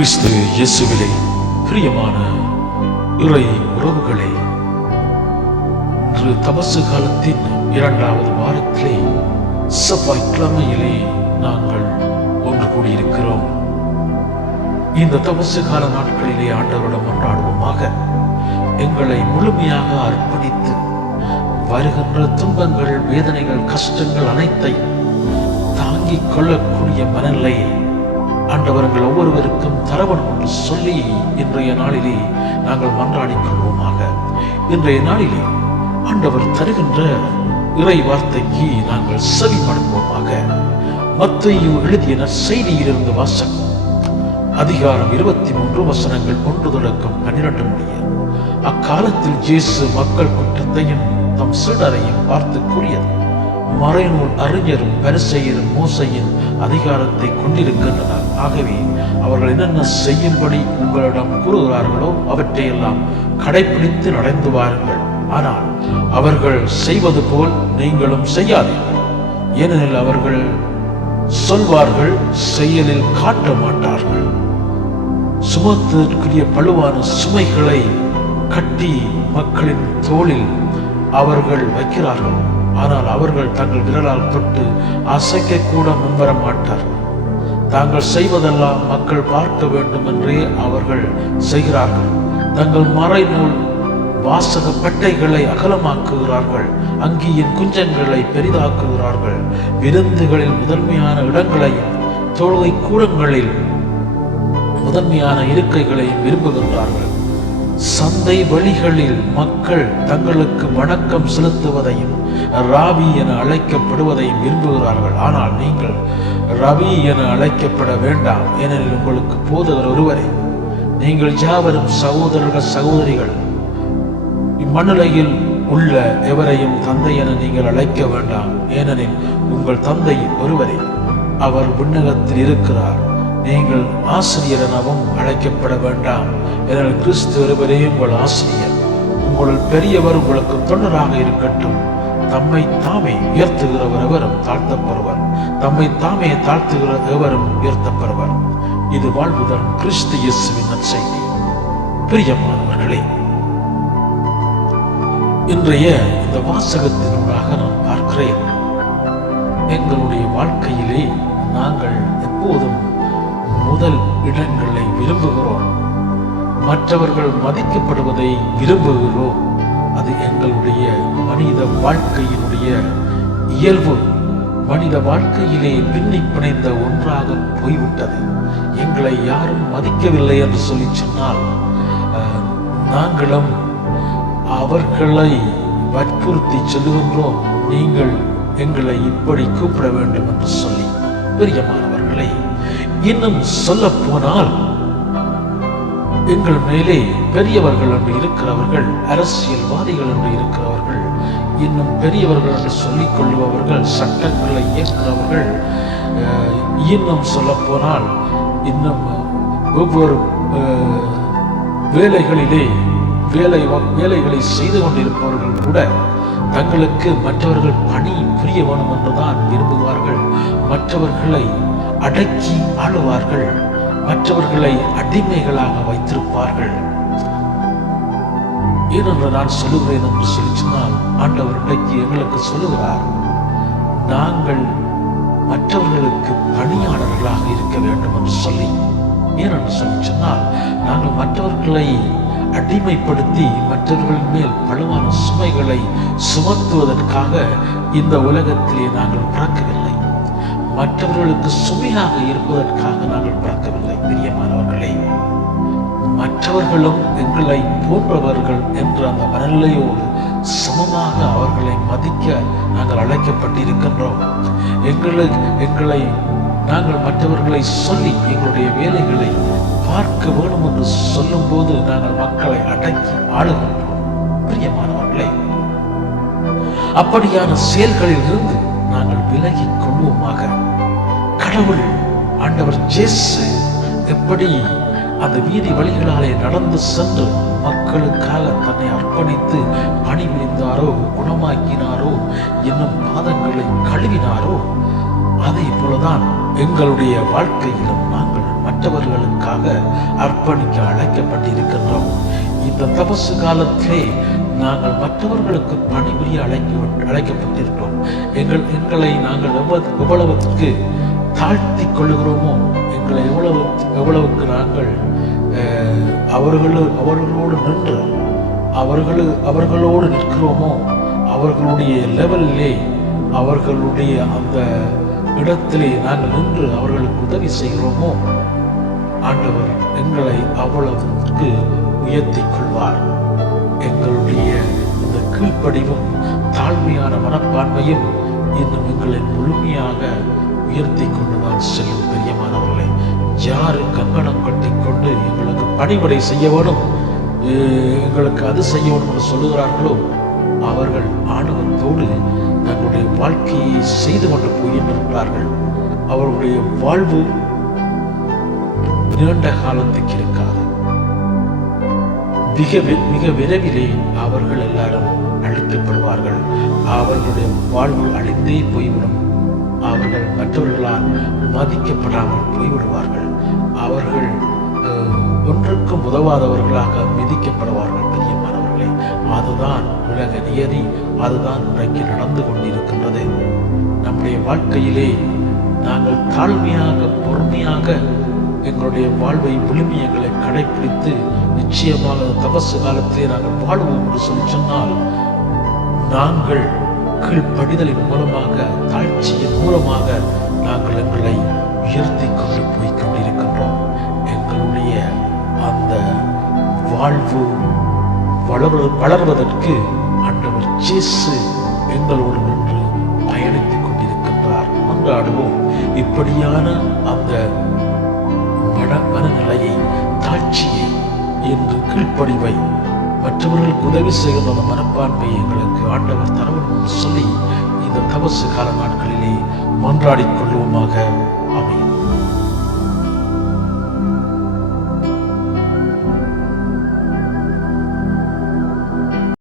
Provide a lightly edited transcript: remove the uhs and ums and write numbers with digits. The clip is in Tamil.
கிறிஸ்து இயேசுவிலே பிரியமான இறை உறவுகளே, இன்று தபசு காலத்தின் 2வது வாரத்திலே செவ்வாய்க்கிழமையிலே நாங்கள் ஒன்று கூடியிருக்கிறோம். இந்த தபசு கால நாட்களிலே ஆண்டவரிடம் கொண்டாடுவோமாக. எங்களை முழுமையாக அர்ப்பணித்து வருகின்ற துன்பங்கள், வேதனைகள், கஷ்டங்கள் அனைத்தை தாங்கிக் கொள்ளக்கூடிய மனநிலையை ஆண்டவர்கள் ஒவ்வொருவருக்கும் தரவன் என்று சொல்லி இன்றைய நாளிலே நாங்கள் மன்றாடிக் கொள்வோமாக. இன்றைய நாளிலே ஆண்டவர் தருகின்ற இறை வார்த்தைக்கு நாங்கள் செவிமடுப்போமாக. மத்தேயு எழுதிய நற்செய்தியிலிருந்து வாசகம். அதிகாரம் 23 வசனங்கள் 1 தொடக்கம் 12 முடிய. அக்காலத்தில் இயேசு மக்கள் கூட்டத்தையும் தம் சீடரையும் பார்த்து கூறியது: மறைநூல் அறிஞரும் பரிசேயரும் மோசையின் அதிகாரத்தை கொண்டிருக்கின்றனர். ஆகவே அவர்கள் என்னென்ன செய்யும்படி உங்களிடம் கூறுகிறார்களோ அவற்றையெல்லாம் கடைபிடித்து நடந்து வாருங்கள். ஆனால் அவர்கள் செய்வது போல் நீங்களும் செய்யாதீர்கள். ஏனெனில் அவர்கள் சொல்வார்கள், செயலில் காட்ட மாட்டார்கள். சுமத்திற்குரிய பழுவான சுமைகளை கட்டி மக்களின் தோளில் அவர்கள் வைக்கிறார்கள். ஆனால் அவர்கள் தங்கள் விரலால் தொட்டு அசைக்க கூட முன்வர மாட்டார்கள். தாங்கள் செய்வதெல்லாம் மக்கள் பார்க்க வேண்டும் என்றே அவர்கள் செய்கிறார்கள். தங்கள் மறைநூல் வாசக பட்டைகளை அகலமாக்குகிறார்கள். அங்கியின் குஞ்சங்களை பெரிதாக்குகிறார்கள். விருந்துகளில் முதன்மையான இடங்களையும் தொழுகை கூடங்களில் முதன்மையான இருக்கைகளையும் விரும்புகிறார்கள். சந்தை வழிகளில் மக்கள் தங்களுக்கு வணக்கம் செலுத்துவதையும் ராபி என அழைக்கப்படுவதையும் விரும்புகிறார்கள். ஆனால் நீங்கள் ரவி என அழைக்கப்பட வேண்டாம், ஏனெனில் உங்களுக்கு போதகர் ஒருவரே. நீங்கள் யாவரும் சகோதரர்கள் சகோதரிகள். இம்மண்ணுலகில் உள்ள எவரையும் தந்தை என நீங்கள் அழைக்க வேண்டாம், ஏனெனில் உங்கள் தந்தை ஒருவரே, அவர் விண்ணகத்தில் இருக்கிறார். நீங்கள் ஆசிரியர் எனவும் அழைக்கப்பட வேண்டாம், ஏனெனில் கிறிஸ்து ஒருவரே உங்கள் ஆசிரியர். உங்கள் பெரியவர் உங்களுக்கு தொண்டராக இருக்கட்டும். தம்மை தாமே உயர்த்துகிறவர் எவரும் தாழ்த்தப்படுவர், தம்மை தாமே தாழ்த்துகிற எவரும் உயர்த்தப்படுவர். இது வாழ்வு தரும் கிறிஸ்து இயேசுவின் நற்செய்தி. பிரியமானவர்களே, இன்றைய இந்த வாசகத்தினூடாக நான் பார்க்கிறேன், எங்களுடைய வாழ்க்கையிலே நாங்கள் எப்போதும் முதல் இடங்களை விரும்புகிறோம். மற்றவர்கள் மதிக்கப்படுவதை விரும்புகிறோம். அது எங்களுடைய மனித வாழ்க்கையினுடைய இயல்பு. மனித வாழ்க்கையிலே பின்னி பிணைந்த ஒன்றாக போய்விட்டது. எங்களை யாரும் மதிக்கவில்லை என்று சொல்லி சொன்னால் நாங்களும் அவர்களை வற்புறுத்தி சொல்லுகின்றோம், நீங்கள் எங்களை இப்படி கூப்பிட வேண்டும் என்று சொல்லி. பிரியமானவர்களே, இன்னும் சொல்ல போனால் எங்கள் மேலே பெரியவர்கள் என்று இருக்கிறவர்கள், அரசியல்வாதிகள் என்று இருக்கிறவர்கள், இன்னும் பெரியவர்கள் என்று சொல்லிக் கொள்ளுபவர்கள், சட்டங்களை இயக்குகிறவர்கள், இன்னும் சொல்ல போனால் இன்னும் ஒவ்வொரு வேலைகளிலே வேலைகளை செய்து கொண்டிருப்பவர்கள் கூட தங்களுக்கு மற்றவர்கள் பணி புரிய வேண்டும் என்றுதான் விரும்புவார்கள். மற்றவர்களை அடக்கி ஆளுவார்கள். மற்றவர்களை அடிமைகளாக வைத்திருப்பார்கள். ஏனென்று நான் சொல்லுகிறேன் என்று சொல்லி சொன்னால், ஆண்டவர் இன்றைக்கு எங்களுக்கு சொல்லுகிறார், நாங்கள் மற்றவர்களுக்கு பணியாளர்களாக இருக்க வேண்டும் என்று சொல்லி. ஏனென்று சொல்லி சொன்னால், நாங்கள் மற்றவர்களை அடிமைப்படுத்தி மற்றவர்களின் மேல் பழுவான சுமைகளை சுமத்துவதற்காக இந்த உலகத்திலே நாங்கள் பிறக்கவில்லை. மற்றவர்களுக்கு சுமையாக இருப்பதற்காக நாங்கள் பிறக்கவில்லை. பிரியமானவர்களே, மற்றவர்களும் எங்களை போன்றவர்கள் என்ற அந்த மனநிலையோடு சமமாக அவர்களை மதிக்க நாங்கள் அழைக்கப்பட்டிருக்கின்றோம். எங்களை நாங்கள் மற்றவர்களை சொல்லி எங்களுடைய வேலைகளை பார்க்க வேண்டும் என்று சொல்லும் போது நாங்கள் மக்களை அடக்கி ஆளுகின்றோம். பிரியமானவர்களே, அப்படியான செயல்களில் இருந்து நாங்கள் விலகிக் கொள்வோமாக. கடவுள் ஆண்டவர் இயேசு எப்படி அந்த வீதி வழிகளாலே நடந்து சென்று மக்களுக்காக தன்னை அர்ப்பணித்து பணிபுரிந்தாரோ, குணமாக்கினாரோ, இன்னும் பாதங்களை கழுவினாரோ, அதே போலதான் எங்களுடைய வாழ்க்கையிலும் நாங்கள் மற்றவர்களுக்காக அர்ப்பணிக்க அழைக்கப்பட்டிருக்கின்றோம். இந்த தபசு காலத்திலே நாங்கள் மற்றவர்களுக்கு பணிபுரிய அழைக்கப்பட்டிருக்கிறோம். எங்களை நாங்கள் எவ்வளவுக்கு தாழ்த்தி கொள்ளுகிறோமோ, எங்களை எவ்வளவுக்கு நாங்கள் அவர்களோடு நின்று அவர்களோடு நிற்கிறோமோ, அவர்களுடைய லெவலிலே அவர்களுடைய அந்த இடத்திலே நாங்கள் நின்று அவர்களுக்கு உதவி செய்கிறோமோ, ஆண்டவர் எங்களை அவ்வளவுக்கு உயர்த்தி கொள்வார். எங்களுடைய இந்த கீழ்ப்படிவும் தாழ்மையான மனப்பான்மையும் இன்னும் எங்களை முழுமையாக உயர்த்தி கொண்டுதான் செல்லும். பெரியமானவர்களே, யாரு கங்கணம் கட்டி கொண்டு எங்களுக்கு பணிவிடை செய்ய வேணும், எங்களுக்கு அது செய்ய வேணும் என்று சொல்லுகிறார்களோ, அவர்கள் ஆணவத்தோடு தங்களுடைய வாழ்க்கையை செய்து கொண்டு போகின்றார்கள். அவர்களுடைய வாழ்வு நீண்ட காலத்துக்கு இருக்காது. மிக விரைவிலே அவர்கள் எல்லாரும் அழிக்கப்படுவார்கள். அவர்களுடைய வாழ்வு அழிந்தே போய்விடும். அவர்கள் மற்றவர்களால் மதிக்கப்படாமல் போய்விடுவார்கள். அவர்கள் ஒன்றுக்கும் உதவாதவர்களாக மிதிக்கப்படுவார்கள். பெரியமானவர்களே, அதுதான் உலக நியதி. அதுதான் இன்றைக்கு நடந்து கொண்டிருக்கின்றது. நம்முடைய வாழ்க்கையிலே நாங்கள் தாழ்மையாக பொறுமையாக எங்களுடைய வாழ்வை முழுமையங்களை கடைபிடித்து நிச்சயமாக தபசு காலத்திலே நாங்கள் வாழ்வோம் என்று சொல்லி சொன்னால், நாங்கள் கீழ்ப்படிதலின் மூலமாக, தாழ்ச்சியின் மூலமாக நாங்கள் எங்களை உயர்த்தி கொண்டு போய் கொண்டிருக்கின்றோம். எங்களுடைய அந்த வாழ்வு வளர்வதற்கு ஆண்டவர் இயேசு எங்களோடு நின்று பயணித்துக் கொண்டிருக்கின்றார். மன்றாடுவோம். இப்படியான அந்த மனநிலையை, தாட்சியை, என்று கீழ்ப்படிவை, மற்றவர்களுக்கு உதவி செய்கிற அந்த மனப்பான்மையை எங்களுக்கு ஆண்டவர் தரவும் சொல்லி இந்த தபசு கால நாட்களிலே மன்றாடிக் கொள்வோமாக. ஆமென்.